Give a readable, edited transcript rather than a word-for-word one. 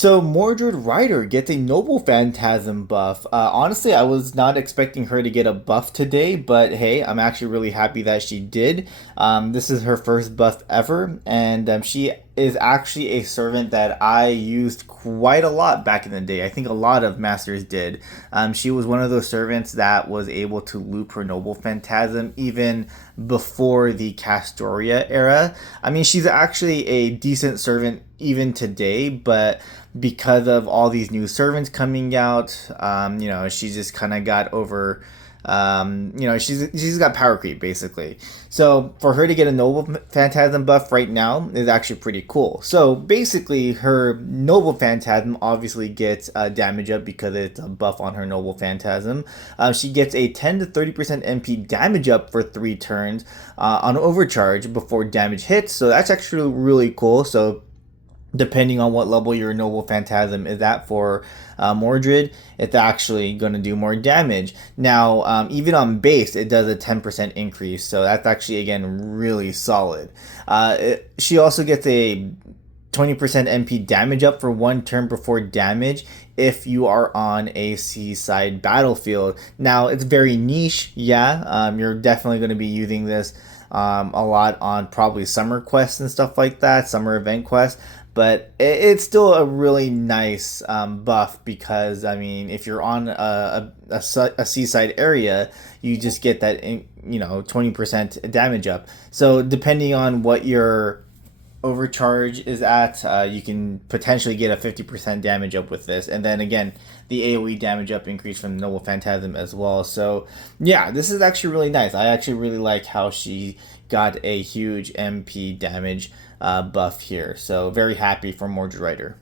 So Mordred Rider gets a Noble Phantasm buff. Honestly, I was not expecting her to get a buff today, but hey, I'm actually really happy that she did. This is her first buff ever, and she is actually a servant that I used quite a lot back in the day. I think a lot of masters did. She was one of those servants that was able to loop her Noble Phantasm even before the Castoria era. I mean, she's actually a decent servant even today, but because of all these new servants coming out, she just kind of got over. She's got power creep basically. So for her to get a Noble Phantasm buff right now is actually pretty cool. So basically, her Noble Phantasm obviously gets damage up because it's a buff on her Noble Phantasm. She gets a 10 to 30% MP damage up for 3 turns on overcharge before damage hits. So that's actually really cool. So depending on what level your Noble Phantasm is at for Mordred, it's actually going to do more damage. Now, even on base, it does a 10% increase, so that's actually, again, really solid. She also gets a 20% MP damage up for 1 turn before damage if you are on a seaside battlefield. Now, it's very niche, yeah. You're definitely going to be using this a lot on probably summer quests and stuff like that, summer event quests. But it's still a really nice buff because, I mean, if you're on a seaside area, you just get that 20% damage up. So depending on what your overcharge is at, you can potentially get a 50% damage up with this. And then again, the AoE damage up increase from Noble Phantasm as well. So yeah, this is actually really nice. I actually really like how she got a huge MP damage buff here. So very happy for Mordred Rider.